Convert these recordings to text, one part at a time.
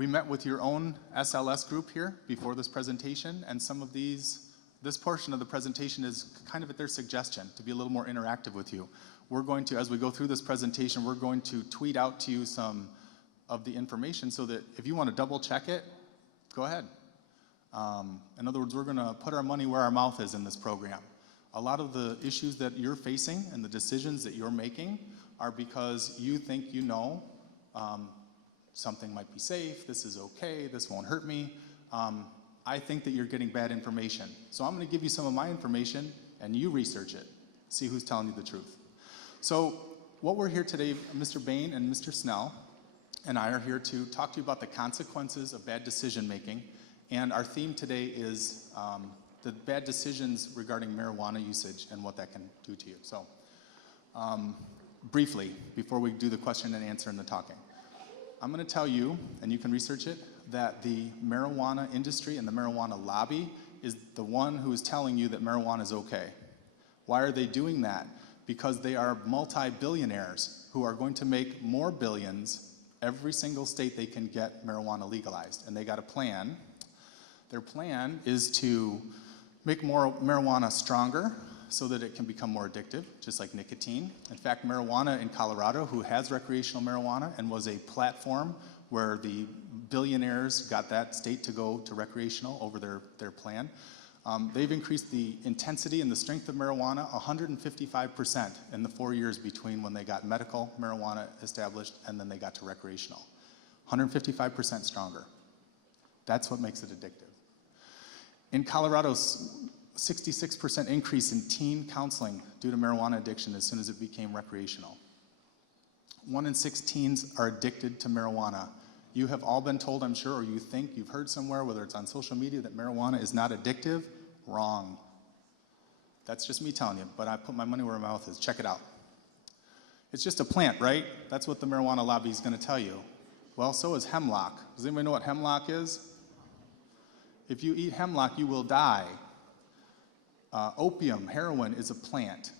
we met with your own SLS group here before this presentation, and some of this portion of the presentation is kind of at their suggestion to be a little more interactive with you. We're going to, as we go through this presentation, we're going to tweet out to you some of the information so that if you want to double check it, go ahead. In other words, we're going to put our money where our mouth is in this program. A lot of the issues that you're facing and the decisions that you're making are because you think you know something might be safe, this is okay, this won't hurt me. I think that you're getting bad information. So I'm going to give you some of my information and you research it. See who's telling you the truth. So what we're here today, Mr. Bain and Mr. Snell and I are here to talk to you about the consequences of bad decision making. And our theme today is the bad decisions regarding marijuana usage and what that can do to you. So briefly, before we do the question and answer and the talking, I'm going to tell you, and you can research it, that the marijuana industry and the marijuana lobby is the one who is telling you that marijuana is okay. Why are they doing that? Because they are multi-billionaires who are going to make more billions every single state they can get marijuana legalized. And they got a plan. Their plan is to make more marijuana stronger so that it can become more addictive, just like nicotine. In fact, marijuana in Colorado, who has recreational marijuana and was a platform where the billionaires got that state to go to recreational over their plan, they've increased the intensity and the strength of marijuana 155% in the 4 years between when they got medical marijuana established and then they got to recreational. 155% stronger. That's what makes it addictive. In Colorado, 66% increase in teen counseling due to marijuana addiction as soon as it became recreational. 1 in 6 teens are addicted to marijuana. You have all been told, I'm sure, or you think you've heard somewhere, whether it's on social media, that marijuana is not addictive. Wrong. That's just me telling you, but I put my money where my mouth is. Check it out. It's just a plant, right? That's what the marijuana lobby is going to tell you. Well, so is hemlock. Does anybody know what hemlock is? If you eat hemlock, you will die. Opium, heroin is a plant.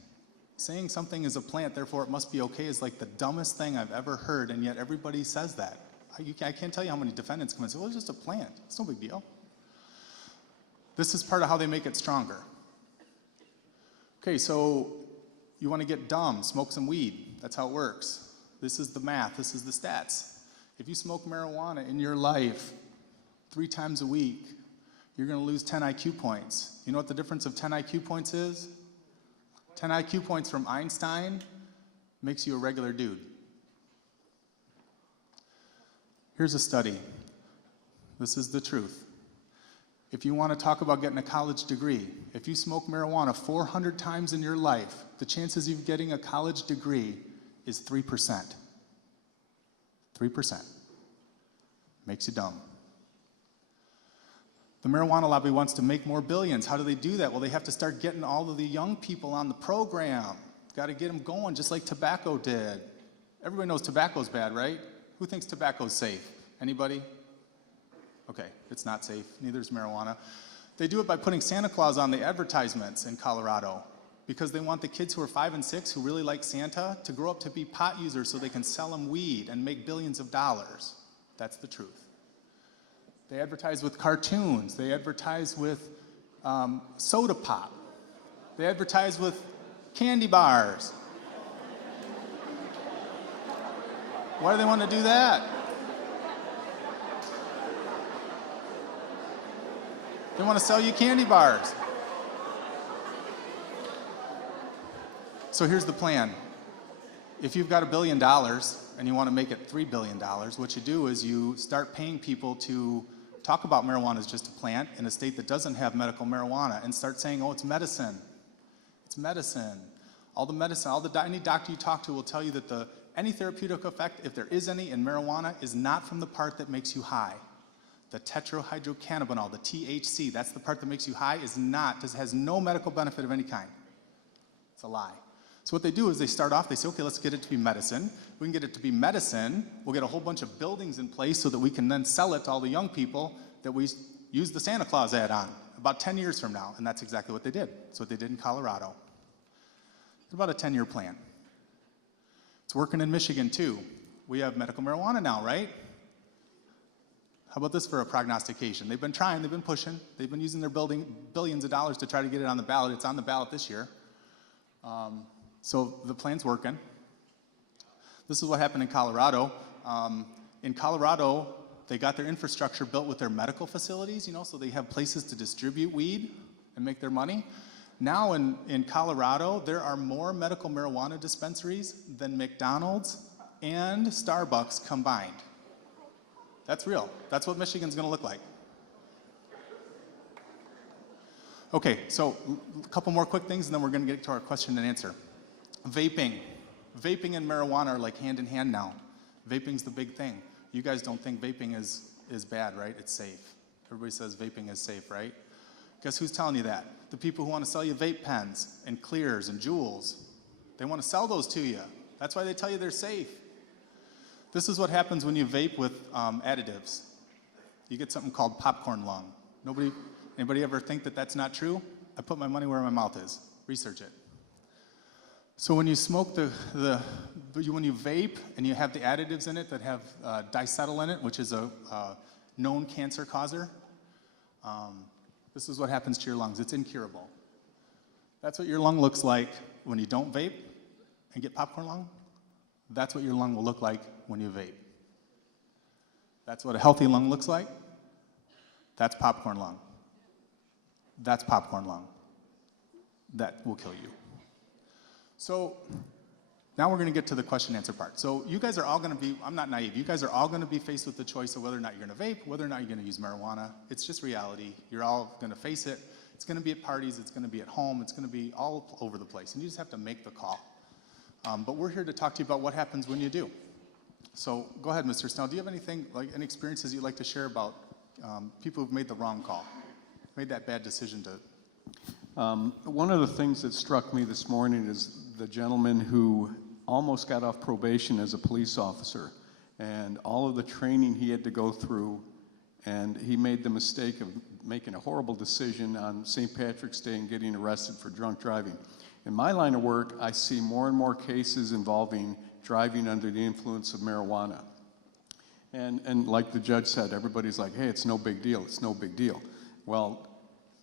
Saying something is a plant, therefore it must be okay, is like the dumbest thing I've ever heard, and yet everybody says that. I can't tell you how many defendants come and say, well, it's just a plant. It's no big deal. This is part of how they make it stronger. Okay, so you want to get dumb, smoke some weed. That's how it works. This is the math. This is the stats. If you smoke marijuana in your life 3 times a week, you're going to lose 10 IQ points. You know what the difference of 10 IQ points is? 10 IQ points from Einstein makes you a regular dude. Here's a study. This is the truth. If you want to talk about getting a college degree, if you smoke marijuana 400 times in your life, the chances of you getting a college degree is 3%. 3%. Makes you dumb. The marijuana lobby wants to make more billions. How do they do that? Well, they have to start getting all of the young people on the program. Got to get them going, just like tobacco did. Everybody knows tobacco's bad, right? Who thinks tobacco's safe? Anybody? Okay, it's not safe. Neither is marijuana. They do it by putting Santa Claus on the advertisements in Colorado because they want the kids who are 5 and 6 who really like Santa to grow up to be pot users so they can sell them weed and make billions of dollars. That's the truth. They advertise with cartoons. They advertise with soda pop. They advertise with candy bars. Why do they want to do that? They want to sell you candy bars. So here's the plan. If you've got $1 billion and you want to make it $3 billion, what you do is you start paying people to talk about marijuana as just a plant in a state that doesn't have medical marijuana and start saying, oh, it's medicine. It's medicine. All the medicine, any doctor you talk to will tell you that any therapeutic effect, if there is any in marijuana, is not from the part that makes you high. The tetrahydrocannabinol, the THC, that's the part that makes you high, has no medical benefit of any kind. It's a lie. So what they do is they start off, they say, okay, let's get it to be medicine. We can get it to be medicine. We'll get a whole bunch of buildings in place so that we can then sell it to all the young people that we use the Santa Claus ad on about 10 years from now. And that's exactly what they did. That's what they did in Colorado. It's about a 10-year plan. It's working in Michigan too. We have medical marijuana now, right? How about this for a prognostication? They've been trying, they've been pushing, they've been using their billions of dollars to try to get it on the ballot. It's on the ballot this year. So the plan's working. This is what happened in Colorado. In Colorado, they got their infrastructure built with their medical facilities, so they have places to distribute weed and make their money. Now in Colorado, there are more medical marijuana dispensaries than McDonald's and Starbucks combined. That's real. That's what Michigan's going to look like. Okay, so a couple more quick things, and then we're going to get to our question and answer. Vaping. Vaping and marijuana are like hand in hand now. Vaping's the big thing. You guys don't think vaping is bad, right? It's safe. Everybody says vaping is safe, right? Guess who's telling you that? The people who want to sell you vape pens and clears and jewels. They want to sell those to you. That's why they tell you they're safe. This is what happens when you vape with additives. You get something called popcorn lung. Anybody ever think that that's not true? I put my money where my mouth is. Research it. So when you smoke when you vape and you have the additives in it that have dicetyl in it, which is a known cancer causer, this is what happens to your lungs. It's incurable. That's what your lung looks like when you don't vape and get popcorn lung. That's what your lung will look like when you vape. That's what a healthy lung looks like. That's popcorn lung. That's popcorn lung. That will kill you. So now we're going to get to the question and answer part. So you guys are all going to be, I'm not naive, you guys are all going to be faced with the choice of whether or not you're going to vape, whether or not you're going to use marijuana. It's just reality. You're all going to face it. It's going to be at parties. It's going to be at home. It's going to be all over the place. And you just have to make the call. But we're here to talk to you about what happens when you do. So go ahead, Mr. Snell. Do you have anything, any experiences you'd like to share about people who've made the wrong call, made that bad decision to? One of the things that struck me this morning is the gentleman who almost got off probation as a police officer, and all of the training he had to go through, and he made the mistake of making a horrible decision on St. Patrick's Day and getting arrested for drunk driving. In my line of work, I see more and more cases involving driving under the influence of marijuana. And like the judge said, everybody's like, hey, it's no big deal, it's no big deal. Well,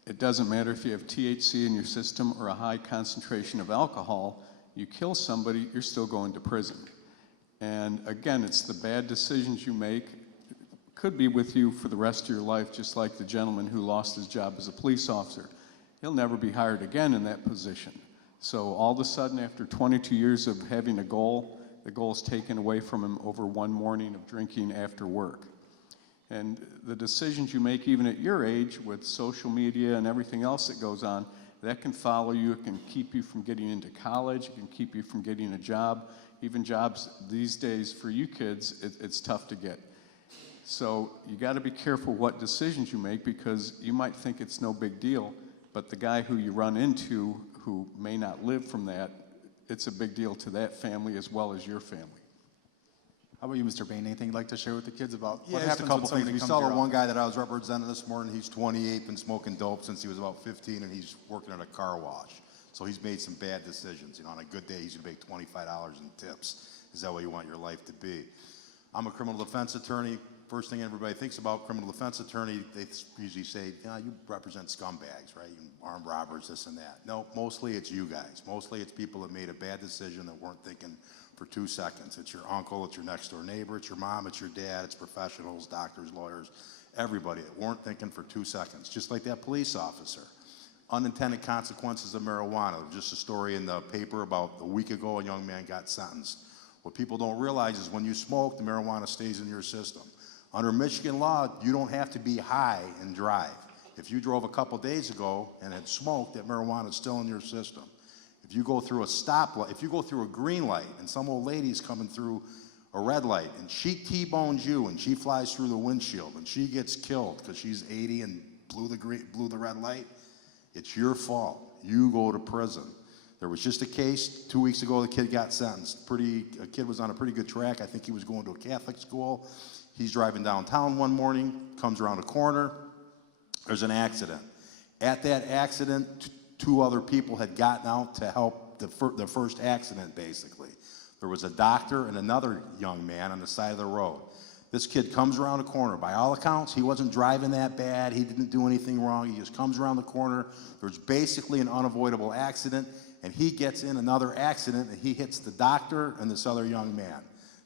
it doesn't matter if you have THC in your system or a high concentration of alcohol. You kill somebody, you're still going to prison. And again, it's the bad decisions you make. Could be with you for the rest of your life, just like the gentleman who lost his job as a police officer. He'll never be hired again in that position. So all of a sudden, after 22 years of having a goal, the goal is taken away from him over one morning of drinking after work. And the decisions you make even at your age with social media and everything else that goes on, that can follow you. It can keep you from getting into college. It can keep you from getting a job. Even jobs these days for you kids, it's tough to get. So you got to be careful what decisions you make, because you might think it's no big deal, but the guy who you run into who may not live from that, it's a big deal to that family as well as your family. How about you, Mr. Bain? Anything you'd like to share with the kids about Yeah, what just happens a couple when somebody things. We comes saw to the your one office? guy that I was representing this morning. He's 28, been smoking dope since he was about 15, and he's working at a car wash. So he's made some bad decisions. On a good day, he's gonna make $25 in tips. Is that what you want your life to be? I'm a criminal defense attorney. First thing everybody thinks about criminal defense attorney, they usually say, you represent scumbags, right? Armed robbers, this and that. No, mostly it's you guys. Mostly it's people that made a bad decision that weren't thinking for 2 seconds. It's your uncle, it's your next door neighbor, it's your mom, it's your dad, it's professionals, doctors, lawyers, everybody that weren't thinking for 2 seconds. Just like that police officer. Unintended consequences of marijuana. Just a story in the paper about a week ago, a young man got sentenced. What people don't realize is when you smoke, the marijuana stays in your system. Under Michigan law, you don't have to be high and drive. If you drove a couple days ago and had smoked, that marijuana is still in your system. If you go through a stoplight, if you go through a green light and some old lady's coming through a red light and she T-bones you and she flies through the windshield and she gets killed because she's 80 and blew the red light, it's your fault. You go to prison. There was just a case 2 weeks ago, the kid got sentenced. A kid was on a pretty good track. I think he was going to a Catholic school. He's driving downtown one morning, comes around a corner, there's an accident. At that accident, 2 other people had gotten out to help the first accident, basically. There was a doctor and another young man on the side of the road. This kid comes around the corner. By all accounts, he wasn't driving that bad. He didn't do anything wrong. He just comes around the corner. There's basically an unavoidable accident, and he gets in another accident, and he hits the doctor and this other young man.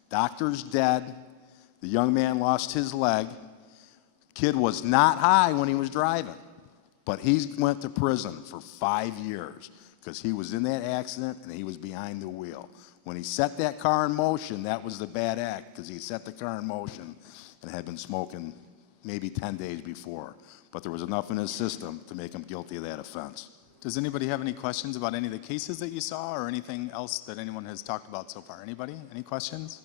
Doctor's dead. The young man lost his leg. Kid was not high when he was driving, but he went to prison for 5 years because he was in that accident and he was behind the wheel. When he set that car in motion, that was the bad act, because he set the car in motion and had been smoking maybe 10 days before. But there was enough in his system to make him guilty of that offense. Does anybody have any questions about any of the cases that you saw or anything else that anyone has talked about so far? Anybody? Any questions?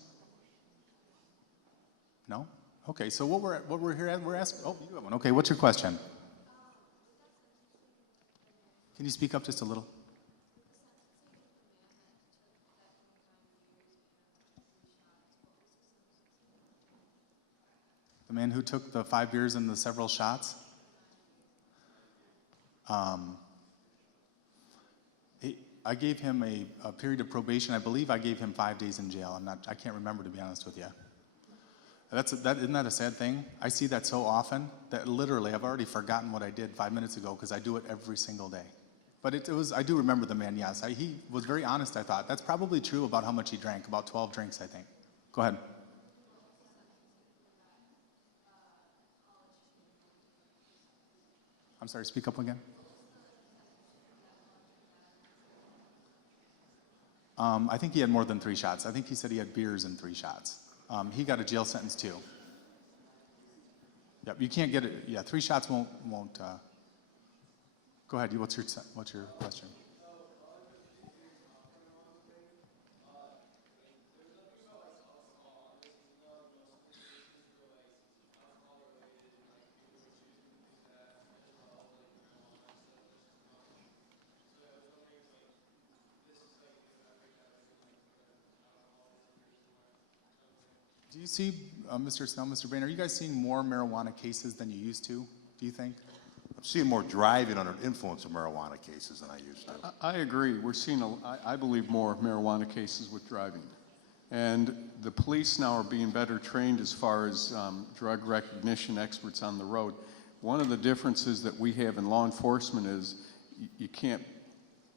No? Okay, so what we're here at, we're asking, oh, you have one. Okay, what's your question? Can you speak up just a little? The man who took the 5 years and the several shots? I gave him a period of probation. I believe I gave him 5 days in jail. I can't remember, to be honest with you. Isn't that a sad thing? I see that so often that literally I've already forgotten what I did 5 minutes ago because I do it every single day. But I do remember the man, yes. He was very honest, I thought. That's probably true about how much he drank, about 12 drinks, I think. Go ahead. I'm sorry, speak up again. I think he had more than 3 shots. I think he said he had beers and 3 shots. He got a jail sentence too. Yep, you can't get it. Yeah, 3 shots won't. Go ahead. What's your question? Do you see, Mr. Snell, Mr. Bain, are you guys seeing more marijuana cases than you used to, do you think? I'm seeing more driving under influence of marijuana cases than I used to. I agree. We're seeing, I believe, more marijuana cases with driving. And the police now are being better trained as far as drug recognition experts on the road. One of the differences that we have in law enforcement is you can't,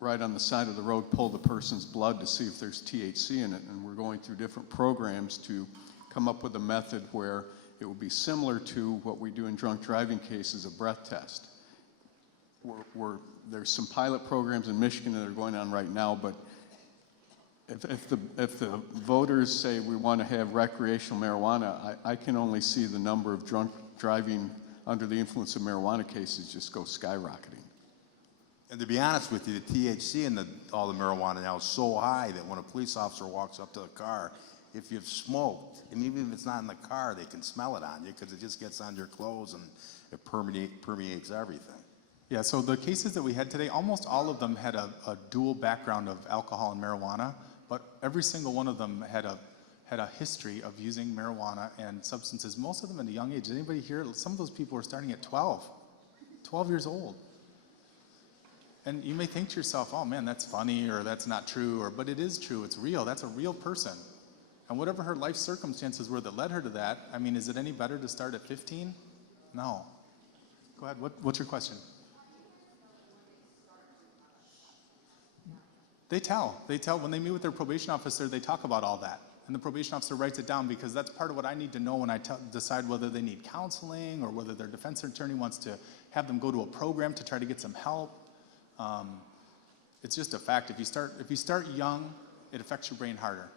right on the side of the road, pull the person's blood to see if there's THC in it. And we're going through different programs to come up with a method where it will be similar to what we do in drunk driving cases, a breath test. There's some pilot programs in Michigan that are going on right now, but if the voters say we want to have recreational marijuana, I can only see the number of drunk driving under the influence of marijuana cases just go skyrocketing. And to be honest with you, the THC in all the marijuana now is so high that when a police officer walks up to a car, if you've smoked, and even if it's not in the car, they can smell it on you because it just gets on your clothes and it permeates everything. Yeah, so the cases that we had today, almost all of them had a dual background of alcohol and marijuana, but every single one of them had a history of using marijuana and substances, most of them at a young age. Did anybody hear? Some of those people were starting at 12 years old. And you may think to yourself, oh man, that's funny, or that's not true, but it is true, it's real, that's a real person. And whatever her life circumstances were that led her to that, I mean, is it any better to start at 15? No. Go ahead, what's your question? They tell, when they meet with their probation officer, they talk about all that. And the probation officer writes it down because that's part of what I need to know when I decide whether they need counseling or whether their defense attorney wants to have them go to a program to try to get some help. It's just a fact. If you start young, it affects your brain harder.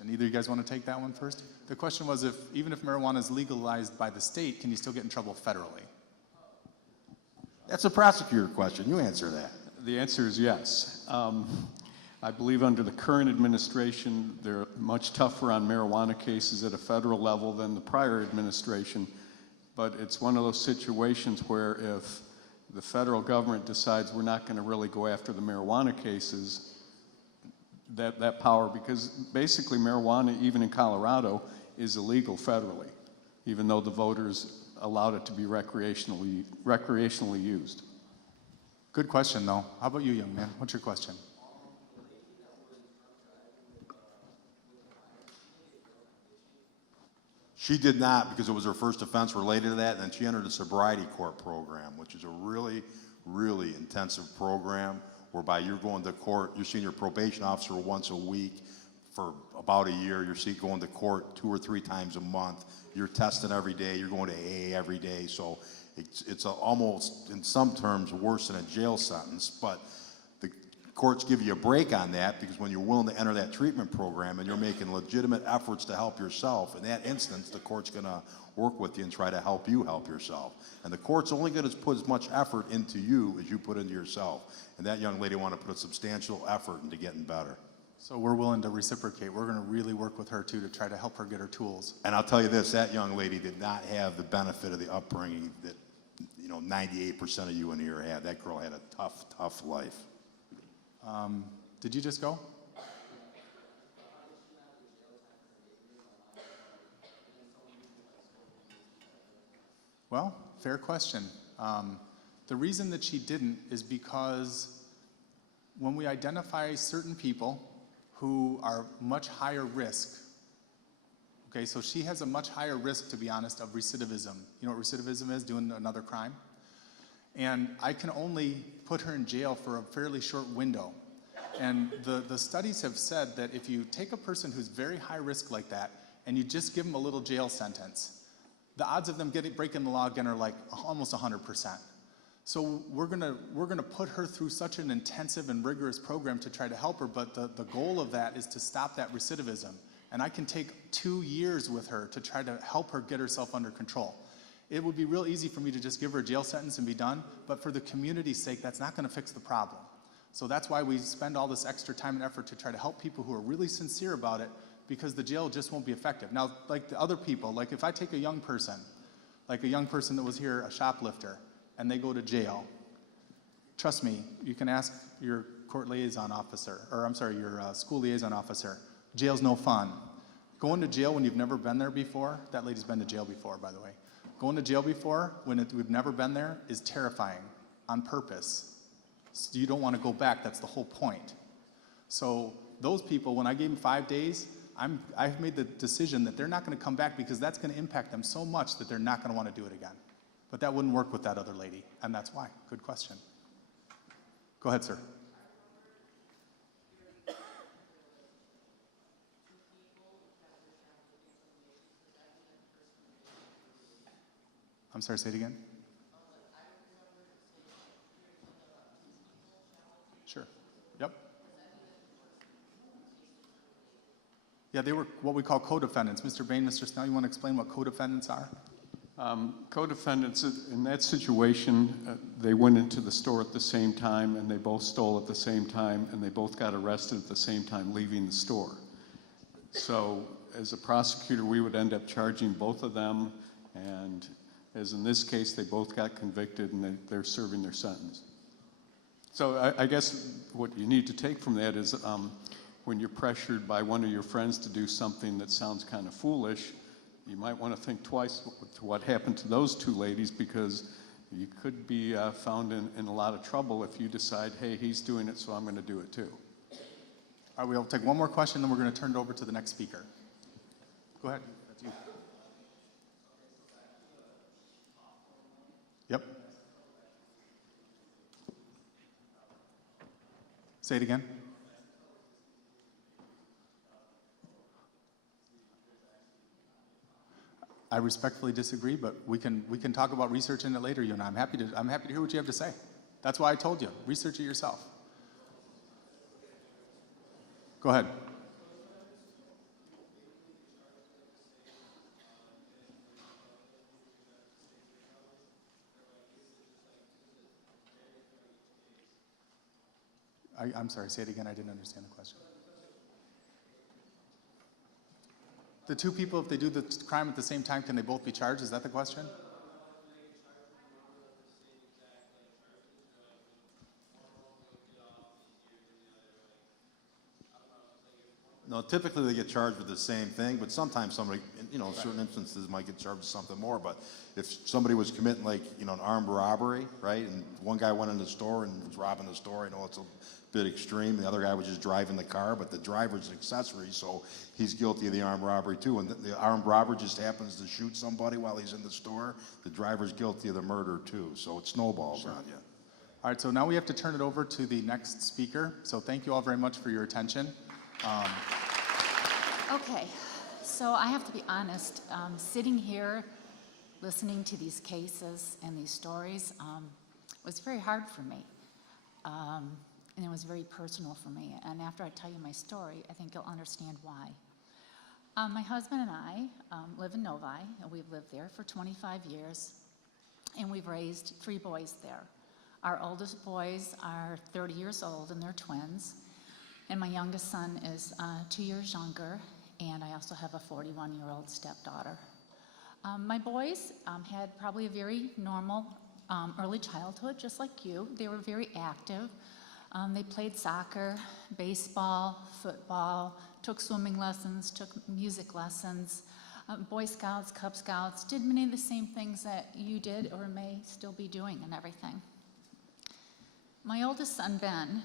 Either of you guys want to take that one first? The question was, even if marijuana is legalized by the state, can you still get in trouble federally? That's a prosecutor question. You answer that. The answer is yes. I believe under the current administration, they're much tougher on marijuana cases at a federal level than the prior administration. But it's one of those situations where if the federal government decides we're not going to really go after the marijuana cases, that power, because basically marijuana, even in Colorado, is illegal federally, even though the voters allowed it to be recreationally used. Good question, though. How about you, young man? What's your question? She did not, because it was her first offense related to that, and then she entered a sobriety court program, which is a really, really intensive program whereby you're going to court, you're seeing your probation officer once a week for about a year, you're going to court 2 or 3 times a month, you're testing every day, you're going to AA every day, so it's almost, in some terms, worse than a jail sentence, but the courts give you a break on that because when you're willing to enter that treatment program and you're making legitimate efforts to help yourself, in that instance, the court's gonna work with you and try to help you help yourself. And the court's only gonna put as much effort into you as you put into yourself. And that young lady wanted to put a substantial effort into getting better. So we're willing to reciprocate. We're gonna really work with her too to try to help her get her tools. And I'll tell you this, that young lady did not have the benefit of the upbringing that 98% of you in here had. That girl had a tough, tough life. Did you just go? Well, fair question. The reason that she didn't is because when we identify certain people who are much higher risk, okay, so she has a much higher risk, to be honest, of recidivism. You know what recidivism is? Doing another crime. And I can only put her in jail for a fairly short window. And the studies have said that if you take a person who's very high risk like that and you just give them a little jail sentence, the odds of them breaking the law again are like almost 100%. So we're gonna put her through such an intensive and rigorous program to try to help her, but the goal of that is to stop that recidivism. And I can take 2 years with her to try to help her get herself under control. It would be real easy for me to just give her a jail sentence and be done, but for the community's sake, that's not gonna fix the problem. So that's why we spend all this extra time and effort to try to help people who are really sincere about it, because the jail just won't be effective. Now, like the other people, like if I take a young person, like a young person that was here, a shoplifter, and they go to jail, trust me, you can ask your court liaison officer, or I'm sorry, your school liaison officer, jail's no fun. Going to jail when you've never been there before, that lady's been to jail before, by the way. Going to jail before, when we've never been there, is terrifying, on purpose. So you don't want to go back, that's the whole point. So those people, when I gave them 5 days, I've made the decision that they're not going to come back because that's going to impact them so much that they're not going to want to do it again. But that wouldn't work with that other lady, and that's why. Good question. Go ahead, sir. I'm sorry, say it again. Sure. Yep. Yeah, they were what we call co-defendants. Mr. Bain, Mr. Snell, you want to explain what co-defendants are? Co-defendants, in that situation, they went into the store at the same time and they both stole at the same time and they both got arrested at the same time leaving the store. So as a prosecutor, we would end up charging both of them, and as in this case, they both got convicted and they're serving their sentence. So I guess what you need to take from that is when you're pressured by one of your friends to do something that sounds kind of foolish, you might want to think twice to what happened to those 2 ladies, because you could be found in a lot of trouble if you decide, hey, he's doing it, so I'm going to do it too. All right, we'll take one more question, then we're going to turn it over to the next speaker. Go ahead. That's you. Yep. Say it again. I respectfully disagree, but we can talk about researching it later, you and I. I'm happy to hear what you have to say. That's why I told you, research it yourself. Go ahead. I'm sorry, say it again, I didn't understand the question. The 2 people, if they do the crime at the same time, can they both be charged? Is that the question? No, typically they get charged with the same thing, but sometimes somebody, you know, certain instances might get charged with something more. But if somebody was committing like, you know, an armed robbery, right, and one guy went in the store and was robbing the store, I know it's a bit extreme. The other guy was just driving the car, but the driver's an accessory, so he's guilty of the armed robbery too. And the armed robber just happens to shoot somebody while he's in the store. The driver's guilty of the murder too, so it snowballs on you. All right, so now we have to turn it over to the next speaker. So thank you all very much for your attention. Okay, so I have to be honest, sitting here, listening to these cases and these stories was very hard for me. And it was very personal for me. And after I tell you my story, I think you'll understand why. My husband and I live in Novi, and we've lived there for 25 years, and we've raised 3 boys there. Our oldest boys are 30 years old, and they're twins. And my youngest son is 2 years younger, and I also have a 41-year-old stepdaughter. My boys had probably a very normal early childhood, just like you. They were very active. They played soccer, baseball, football, took swimming lessons, took music lessons, Boy Scouts, Cub Scouts, did many of the same things that you did or may still be doing and everything. My oldest son, Ben,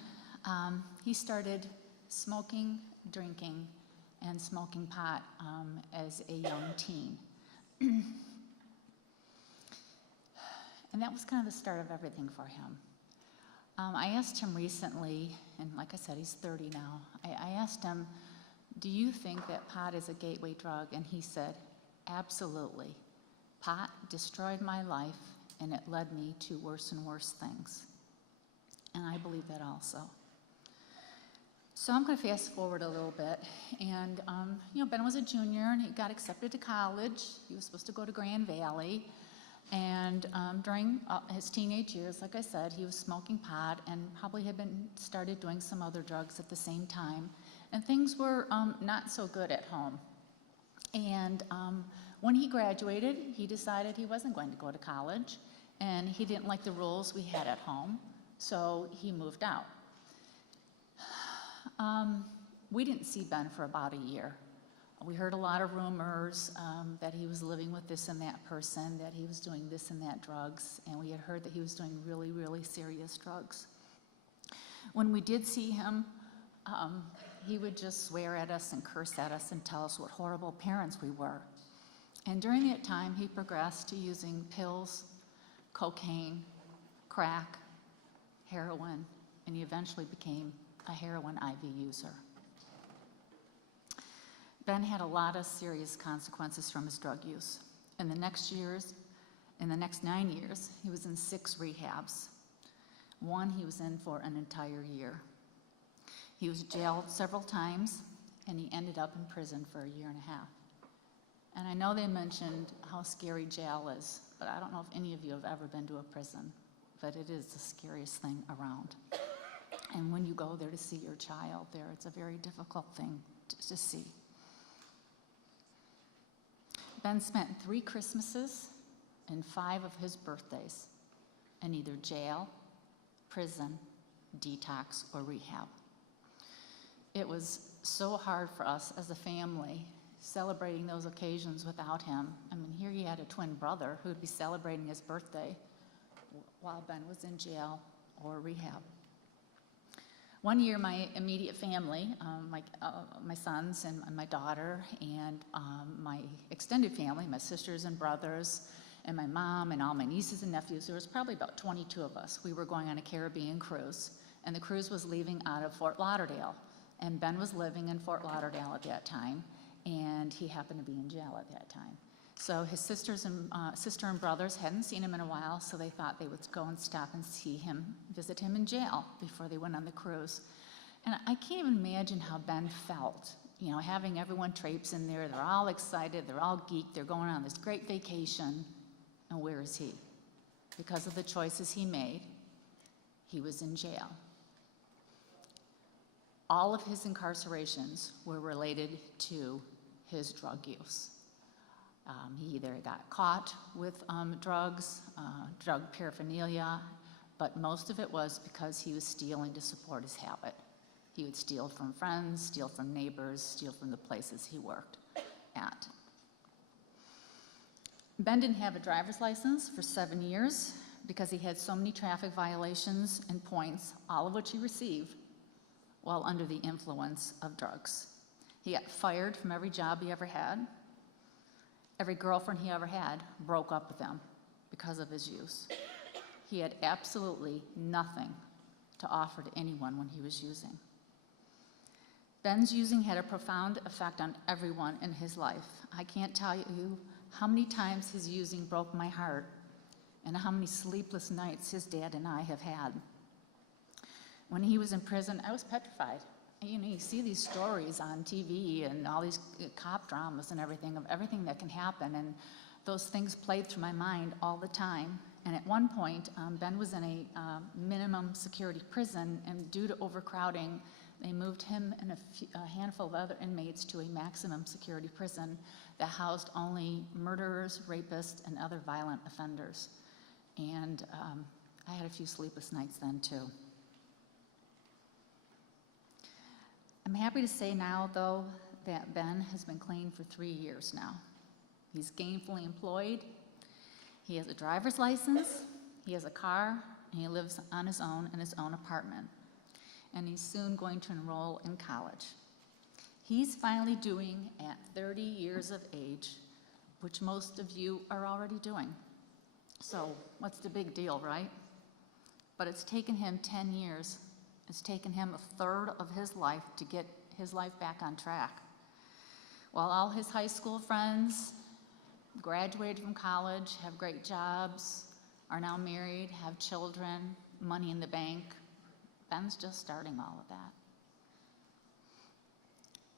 he started smoking, drinking, and smoking pot as a young teen. And that was kind of the start of everything for him. I asked him recently, and like I said, he's 30 now. I asked him, do you think that pot is a gateway drug? And he said, absolutely. Pot destroyed my life, and it led me to worse and worse things. And I believe that also. So I'm going to fast forward a little bit. And, Ben was a junior, and he got accepted to college. He was supposed to go to Grand Valley. And during his teenage years, like I said, he was smoking pot and probably had started doing some other drugs at the same time. And things were not so good at home. And when he graduated, he decided he wasn't going to go to college. And he didn't like the rules we had at home. So he moved out. We didn't see Ben for about a year. We heard a lot of rumors that he was living with this and that person, that he was doing this and that drugs, and we had heard that he was doing really, really serious drugs. When we did see him, he would just swear at us and curse at us and tell us what horrible parents we were. And during that time, he progressed to using pills, cocaine, crack, heroin, and he eventually became a heroin IV user. Ben had a lot of serious consequences from his drug use. In the next 9 years, he was in 6 rehabs. One he was in for an entire year. He was jailed several times, and he ended up in prison for a year and a half. And I know they mentioned how scary jail is, but I don't know if any of you have ever been to a prison, but it is the scariest thing around. And when you go there to see your child there, it's a very difficult thing to see. Ben spent 3 Christmases and 5 of his birthdays in either jail, prison, detox, or rehab. It was so hard for us as a family celebrating those occasions without him. I mean, here he had a twin brother who would be celebrating his birthday while Ben was in jail or rehab. One year, my immediate family, my sons and my daughter, and my extended family, my sisters and brothers, and my mom and all my nieces and nephews, there was probably about 22 of us. We were going on a Caribbean cruise, and the cruise was leaving out of Fort Lauderdale. And Ben was living in Fort Lauderdale at that time, and he happened to be in jail at that time. So his sister and brothers hadn't seen him in a while, so they thought they would go and stop and see him, visit him in jail before they went on the cruise. And I can't even imagine how Ben felt, having everyone traipse in there. They're all excited, they're all geeked, they're going on this great vacation, and where is he? Because of the choices he made, he was in jail. All of his incarcerations were related to his drug use. He either got caught with drugs, drug paraphernalia, but most of it was because he was stealing to support his habit. He would steal from friends, steal from neighbors, steal from the places he worked at. Ben didn't have a driver's license for 7 years because he had so many traffic violations and points, all of which he received while under the influence of drugs. He got fired from every job he ever had. Every girlfriend he ever had broke up with him because of his use. He had absolutely nothing to offer to anyone when he was using. Ben's using had a profound effect on everyone in his life. I can't tell you how many times his using broke my heart and how many sleepless nights his dad and I have had. When he was in prison, I was petrified. You know, you see these stories on TV and all these cop dramas and everything of everything that can happen, and those things played through my mind all the time. And at one point, Ben was in a minimum security prison, and due to overcrowding, they moved him and a handful of other inmates to a maximum security prison that housed only murderers, rapists, and other violent offenders. And I had a few sleepless nights then too. I'm happy to say now, though, that Ben has been clean for 3 years now. He's gainfully employed, he has a driver's license, he has a car, and he lives on his own in his own apartment. And he's soon going to enroll in college. He's finally doing at 30 years of age, which most of you are already doing. So what's the big deal, right? But it's taken him 10 years. It's taken him a third of his life to get his life back on track. While all his high school friends graduated from college, have great jobs, are now married, have children, money in the bank, Ben's just starting all of that.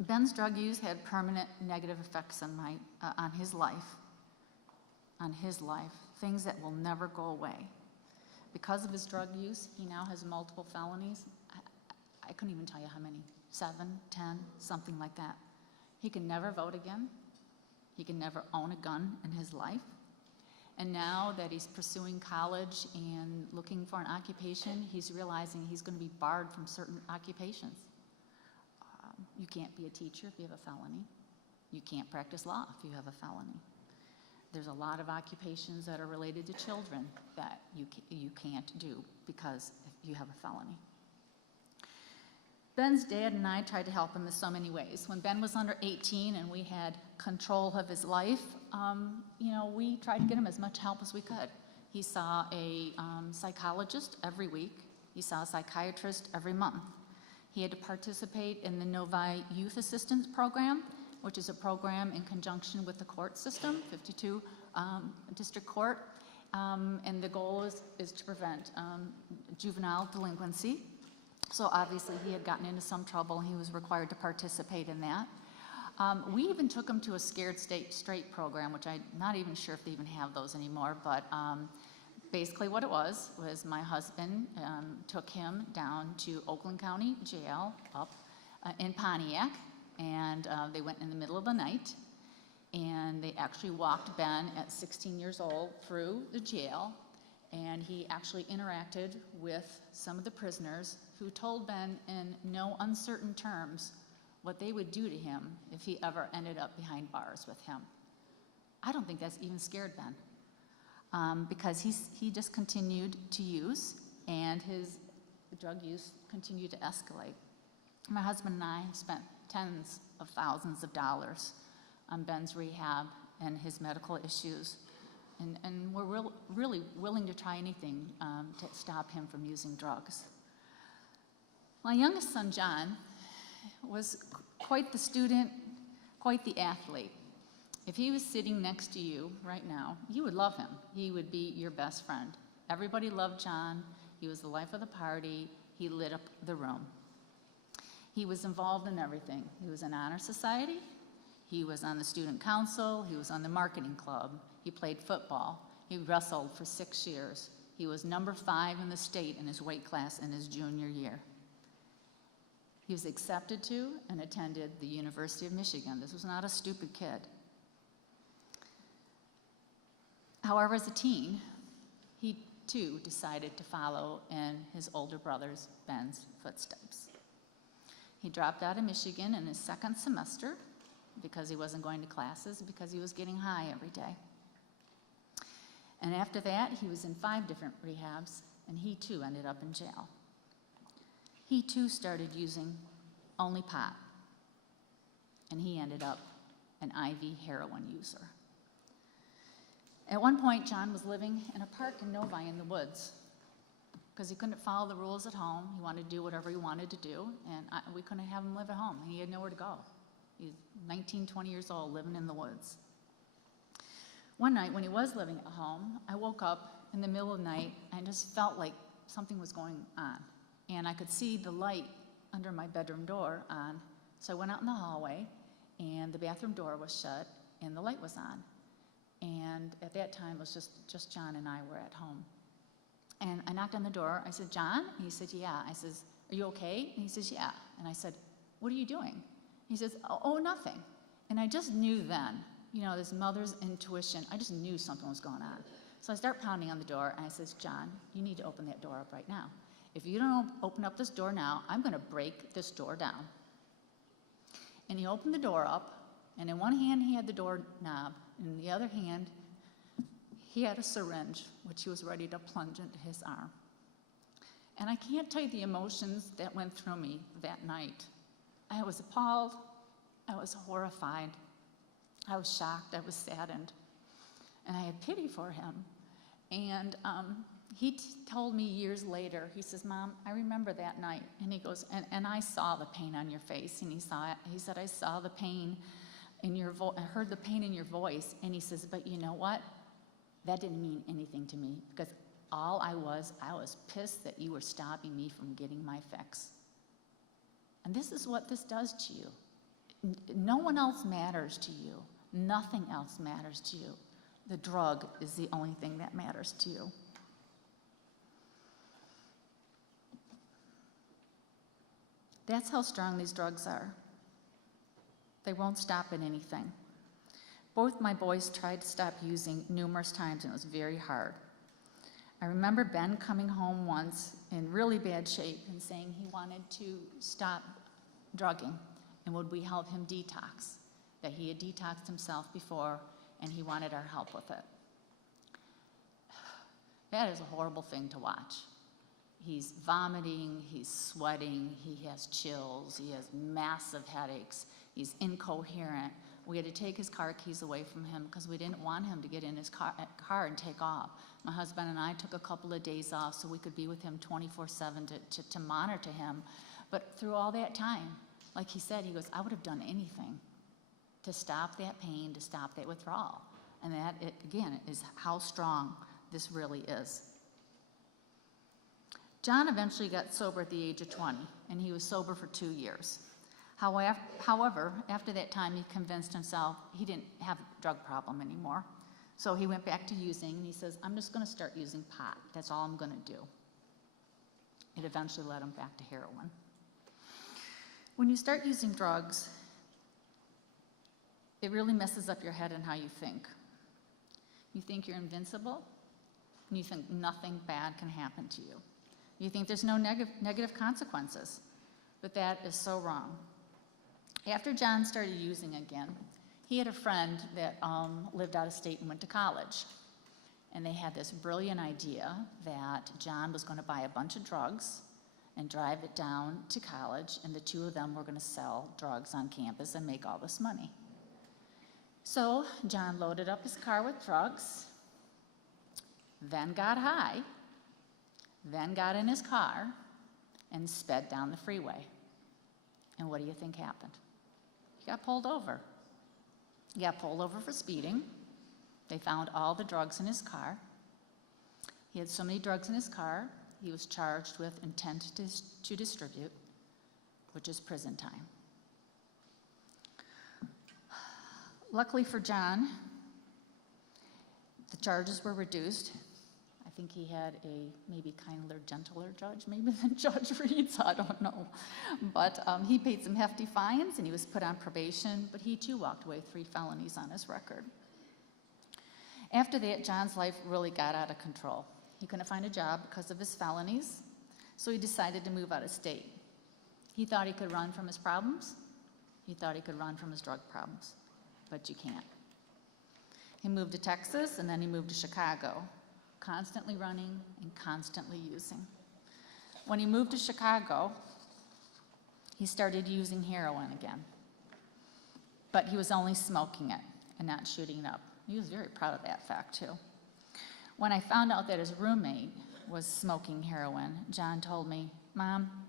Ben's drug use had permanent negative effects on his life, things that will never go away. Because of his drug use, he now has multiple felonies. I couldn't even tell you how many, 7, 10, something like that. He can never vote again. He can never own a gun in his life. And now that he's pursuing college and looking for an occupation, he's realizing he's going to be barred from certain occupations. You can't be a teacher if you have a felony. You can't practice law if you have a felony. There's a lot of occupations that are related to children that you can't do because you have a felony. Ben's dad and I tried to help him in so many ways. When Ben was under 18 and we had control of his life, we tried to get him as much help as we could. He saw a psychologist every week. He saw a psychiatrist every month. He had to participate in the Novi Youth Assistance Program, which is a program in conjunction with the court system, 52 District Court. And the goal is to prevent juvenile delinquency. So obviously he had gotten into some trouble and he was required to participate in that. We even took him to a Scared Straight program, which I'm not even sure if they even have those anymore, but basically what it was my husband took him down to Oakland County Jail up in Pontiac, and they went in the middle of the night, and they actually walked Ben at 16 years old through the jail, and he actually interacted with some of the prisoners who told Ben in no uncertain terms what they would do to him if he ever ended up behind bars with him. I don't think that's even scared Ben, because he just continued to use, and his drug use continued to escalate. My husband and I spent tens of thousands of dollars on Ben's rehab and his medical issues, and we're really willing to try anything to stop him from using drugs. My youngest son, John, was quite the student, quite the athlete. If he was sitting next to you right now, you would love him. He would be your best friend. Everybody loved John. He was the life of the party. He lit up the room. He was involved in everything. He was in Honor Society. He was on the student council. He was on the marketing club. He played football. He wrestled for 6 years. He was number 5 in the state in his weight class in his junior year. He was accepted to and attended the University of Michigan. This was not a stupid kid. However, as a teen, he too decided to follow in his older brother's, Ben's, footsteps. He dropped out of Michigan in his second semester because he wasn't going to classes, because he was getting high every day. And after that, he was in 5 different rehabs, and he too ended up in jail. He too started using only pot, and he ended up an IV heroin user. At one point, John was living in a park in Novi in the woods because he couldn't follow the rules at home. He wanted to do whatever he wanted to do, and we couldn't have him live at home. He had nowhere to go. He's 19, 20 years old, living in the woods. One night when he was living at home, I woke up in the middle of the night and just felt like something was going on. And I could see the light under my bedroom door on. So I went out in the hallway, and the bathroom door was shut, and the light was on. And at that time, it was just John and I were at home. And I knocked on the door. I said, "John?" And he said, "Yeah." I says, "Are you okay?" And he says, "Yeah." And I said, "What are you doing?" He says, "Oh, nothing." And I just knew then, you know, this mother's intuition, I just knew something was going on. So I start pounding on the door, and I says, "John, you need to open that door up right now. If you don't open up this door now, I'm going to break this door down." And he opened the door up, and in one hand he had the doorknob, and in the other hand he had a syringe, which he was ready to plunge into his arm. And I can't tell you the emotions that went through me that night. I was appalled, I was horrified, I was shocked, I was saddened, and I had pity for him. And he told me years later, he says, "Mom, I remember that night." And he goes, and I saw the pain on your face. And he said, "I saw the pain in your voice, I heard the pain in your voice." And he says, "But you know what? That didn't mean anything to me, because all I was pissed that you were stopping me from getting my fix." And this is what this does to you. No one else matters to you. Nothing else matters to you. The drug is the only thing that matters to you. That's how strong these drugs are. They won't stop at anything. Both my boys tried to stop using numerous times, and it was very hard. I remember Ben coming home once in really bad shape and saying he wanted to stop drugging, and would we help him detox, that he had detoxed himself before and he wanted our help with it. That is a horrible thing to watch. He's vomiting, he's sweating, he has chills, he has massive headaches, he's incoherent. We had to take his car keys away from him because we didn't want him to get in his car and take off. My husband and I took a couple of days off so we could be with him 24/7 to monitor him. But through all that time, like he said, he goes, "I would have done anything to stop that pain, to stop that withdrawal." And that, again, is how strong this really is. John eventually got sober at the age of 20, and he was sober for 2 years. However, after that time, he convinced himself he didn't have a drug problem anymore. So he went back to using, and he says, "I'm just going to start using pot. That's all I'm going to do." It eventually led him back to heroin. When you start using drugs, it really messes up your head and how you think. You think you're invincible, and you think nothing bad can happen to you. You think there's no negative consequences, but that is so wrong. After John started using again, he had a friend that lived out of state and went to college. And they had this brilliant idea that John was going to buy a bunch of drugs and drive it down to college, and the two of them were going to sell drugs on campus and make all this money. So John loaded up his car with drugs, then got high, then got in his car, and sped down the freeway. And what do you think happened? He got pulled over. He got pulled over for speeding. They found all the drugs in his car. He had so many drugs in his car, he was charged with intent to distribute, which is prison time. Luckily for John, the charges were reduced. I think he had a maybe kinder, gentler judge, maybe than Judge Reed's, I don't know. But he paid some hefty fines, and he was put on probation, but he too walked away with 3 felonies on his record. After that, John's life really got out of control. He couldn't find a job because of his felonies, so he decided to move out of state. He thought he could run from his problems. He thought he could run from his drug problems, but you can't. He moved to Texas, and then he moved to Chicago, constantly running and constantly using. When he moved to Chicago, he started using heroin again, but he was only smoking it and not shooting it up. He was very proud of that fact, too. When I found out that his roommate was smoking heroin, John told me, "Mom,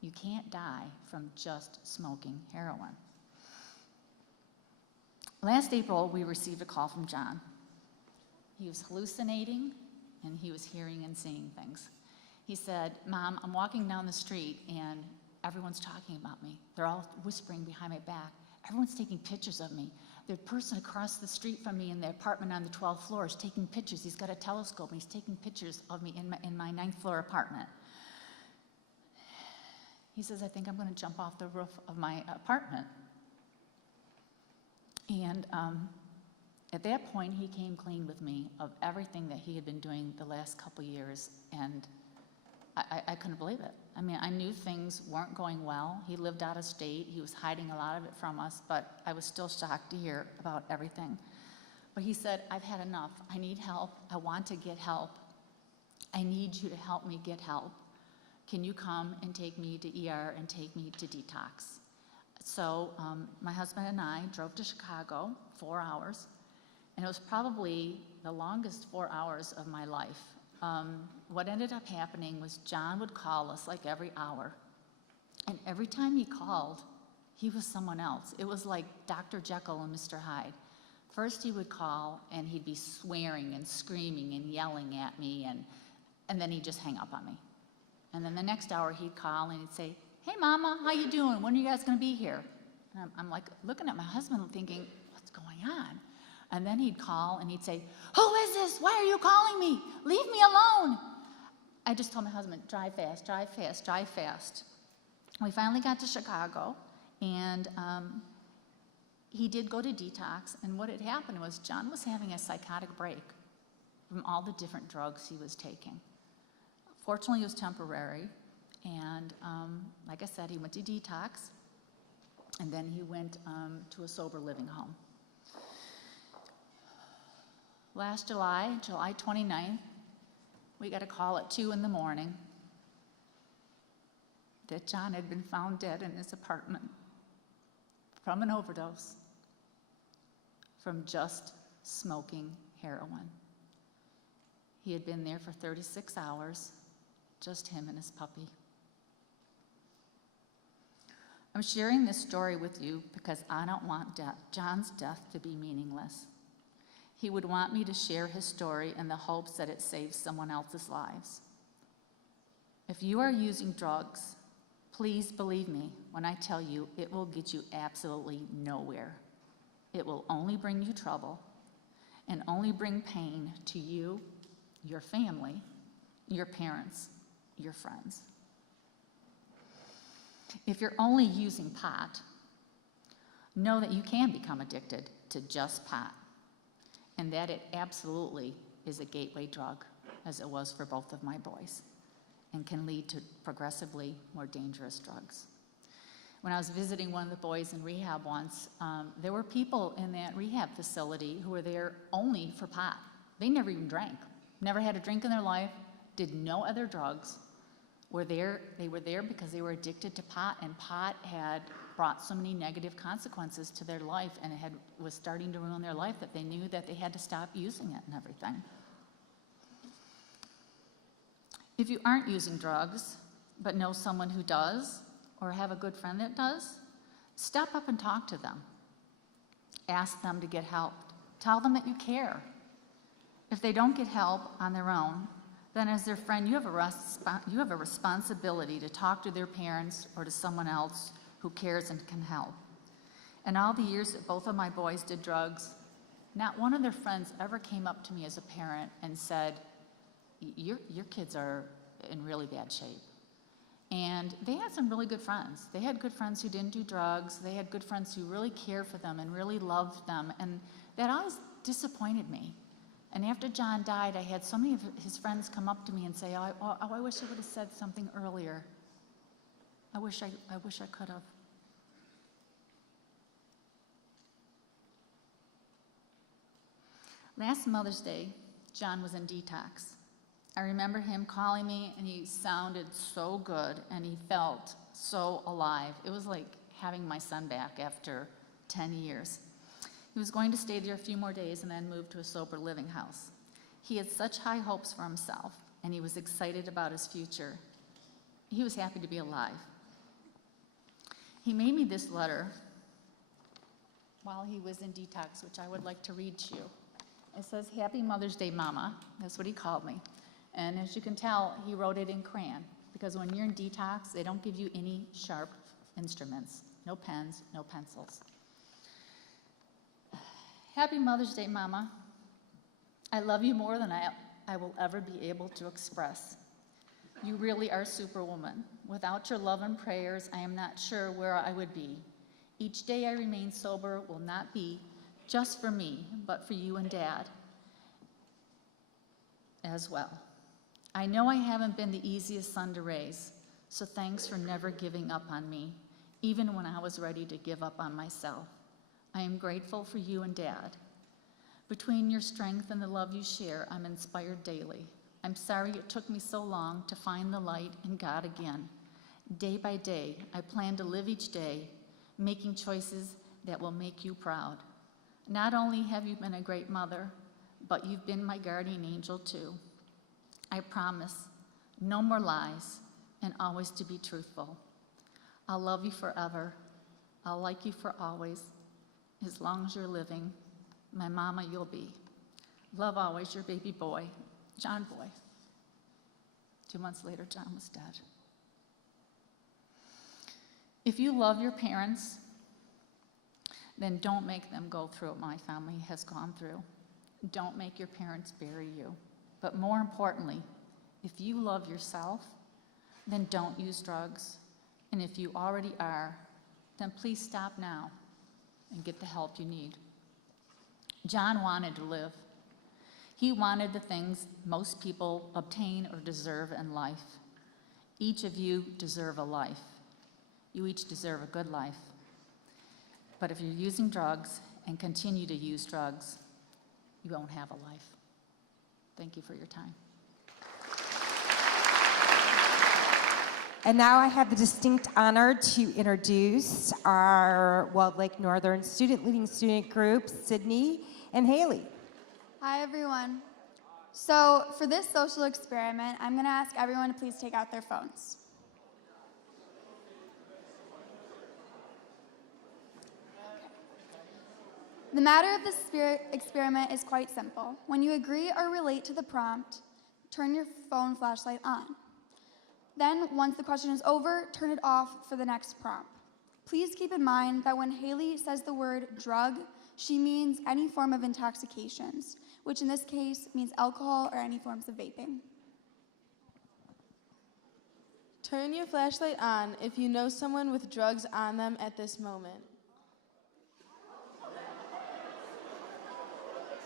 you can't die from just smoking heroin." Last April, we received a call from John. He was hallucinating, and he was hearing and seeing things. He said, "Mom, I'm walking down the street, and everyone's talking about me. They're all whispering behind my back. Everyone's taking pictures of me. The person across the street from me in the apartment on the 12th floor is taking pictures. He's got a telescope, and he's taking pictures of me in my 9th floor apartment." He says, "I think I'm going to jump off the roof of my apartment." And at that point, he came clean with me of everything that he had been doing the last couple years, and I couldn't believe it. I mean, I knew things weren't going well. He lived out of state. He was hiding a lot of it from us, but I was still shocked to hear about everything. But he said, "I've had enough. I need help. I want to get help. I need you to help me get help. Can you come and take me to ER and take me to detox?" So my husband and I drove to Chicago, 4 hours, and it was probably the longest 4 hours of my life. What ended up happening was John would call us like every hour, and every time he called, he was someone else. It was like Dr. Jekyll and Mr. Hyde. First he would call, and he'd be swearing and screaming and yelling at me, and then he'd just hang up on me. And then the next hour he'd call, and he'd say, "Hey, Mama, how you doing? When are you guys going to be here?" And I'm like looking at my husband thinking, what's going on? And then he'd call, and he'd say, "Who is this? Why are you calling me? Leave me alone." I just told my husband, drive fast, drive fast, drive fast. We finally got to Chicago, and he did go to detox, and what had happened was John was having a psychotic break from all the different drugs he was taking. Fortunately, it was temporary, and like I said, he went to detox, and then he went to a sober living home. Last July 29th, we got a call at 2 in the morning that John had been found dead in his apartment from an overdose from just smoking heroin. He had been there for 36 hours, just him and his puppy. I'm sharing this story with you because I don't want John's death to be meaningless. He would want me to share his story in the hopes that it saves someone else's lives. If you are using drugs, please believe me when I tell you it will get you absolutely nowhere. It will only bring you trouble and only bring pain to you, your family, your parents, your friends. If you're only using pot, know that you can become addicted to just pot, and that it absolutely is a gateway drug, as it was for both of my boys, and can lead to progressively more dangerous drugs. When I was visiting one of the boys in rehab once, there were people in that rehab facility who were there only for pot. They never even drank, never had a drink in their life, did no other drugs. They were there because they were addicted to pot, and pot had brought so many negative consequences to their life, and it was starting to ruin their life that they knew that they had to stop using it and everything. If you aren't using drugs, but know someone who does, or have a good friend that does, step up and talk to them. Ask them to get help. Tell them that you care. If they don't get help on their own, then as their friend, you have a responsibility to talk to their parents or to someone else who cares and can help. In all the years that both of my boys did drugs, not one of their friends ever came up to me as a parent and said, your kids are in really bad shape. And they had some really good friends. They had good friends who didn't do drugs. They had good friends who really cared for them and really loved them. And that always disappointed me. And after John died, I had so many of his friends come up to me and say, I wish I would have said something earlier. I wish I could have. Last Mother's Day, John was in detox. I remember him calling me, and he sounded so good, and he felt so alive. It was like having my son back after 10 years. He was going to stay there a few more days and then move to a sober living house. He had such high hopes for himself, and he was excited about his future. He was happy to be alive. He made me this letter while he was in detox, which I would like to read to you. It says, "Happy Mother's Day, Mama." That's what he called me. And as you can tell, he wrote it in crayon, because when you're in detox, they don't give you any sharp instruments. No pens, no pencils. Happy Mother's Day, Mama. I love you more than I will ever be able to express. You really are Superwoman. Without your love and prayers, I am not sure where I would be. Each day I remain sober will not be just for me, but for you and Dad as well. I know I haven't been the easiest son to raise, so thanks for never giving up on me, even when I was ready to give up on myself. I am grateful for you and Dad. Between your strength and the love you share, I'm inspired daily. I'm sorry it took me so long to find the light in God again. Day by day, I plan to live each day, making choices that will make you proud. Not only have you been a great mother, but you've been my guardian angel too. I promise, no more lies, and always to be truthful. I'll love you forever. I'll like you for always. As long as you're living, my mama you'll be. Love always, your baby boy, John Boy. 2 months later, John was dead. If you love your parents, then don't make them go through what my family has gone through. Don't make your parents bury you. But more importantly, if you love yourself, then don't use drugs. And if you already are, then please stop now and get the help you need. John wanted to live. He wanted the things most people obtain or deserve in life. Each of you deserve a life. You each deserve a good life. But if you're using drugs and continue to use drugs, you won't have a life. Thank you for your time. And now I have the distinct honor to introduce our Walled Lake Northern leading student group, Sydney and Haley. Hi, everyone. So for this social experiment, I'm going to ask everyone to please take out their phones. The matter of this experiment is quite simple. When you agree or relate to the prompt, turn your phone flashlight on. Then, once the question is over, turn it off for the next prompt. Please keep in mind that when Haley says the word drug, she means any form of intoxications, which in this case means alcohol or any forms of vaping. Turn your flashlight on if you know someone with drugs on them at this moment.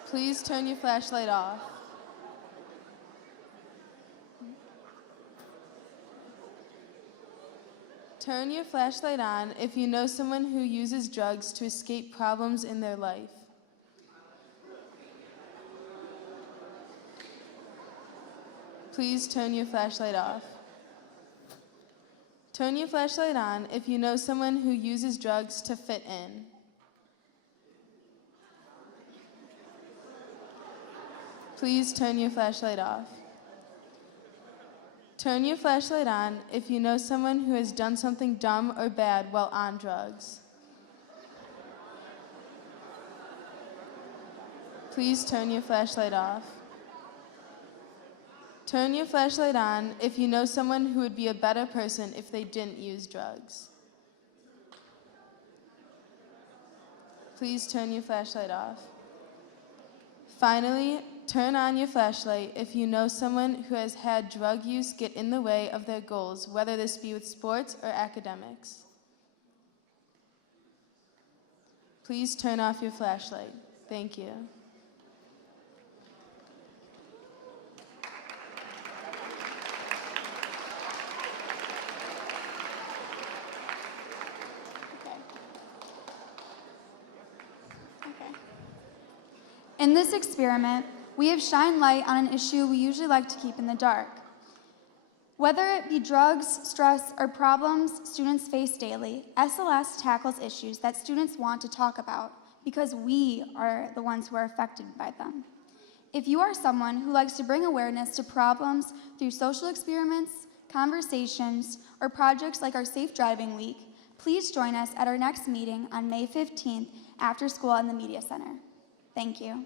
Please turn your flashlight off. Turn your flashlight on if you know someone who uses drugs to escape problems in their life. Please turn your flashlight off. Turn your flashlight on if you know someone who uses drugs to fit in. Please turn your flashlight off. Turn your flashlight on if you know someone who has done something dumb or bad while on drugs. Please turn your flashlight off. Turn your flashlight on if you know someone who would be a better person if they didn't use drugs. Please turn your flashlight off. Finally, turn on your flashlight if you know someone who has had drug use get in the way of their goals, whether this be with sports or academics. Please turn off your flashlight. Thank you. In this experiment, we have shined light on an issue we usually like to keep in the dark. Whether it be drugs, stress, or problems students face daily, SLS tackles issues that students want to talk about because we are the ones who are affected by them. If you are someone who likes to bring awareness to problems through social experiments, conversations, or projects like our Safe Driving Week, please join us at our next meeting on May 15th after school in the Media Center. Thank you.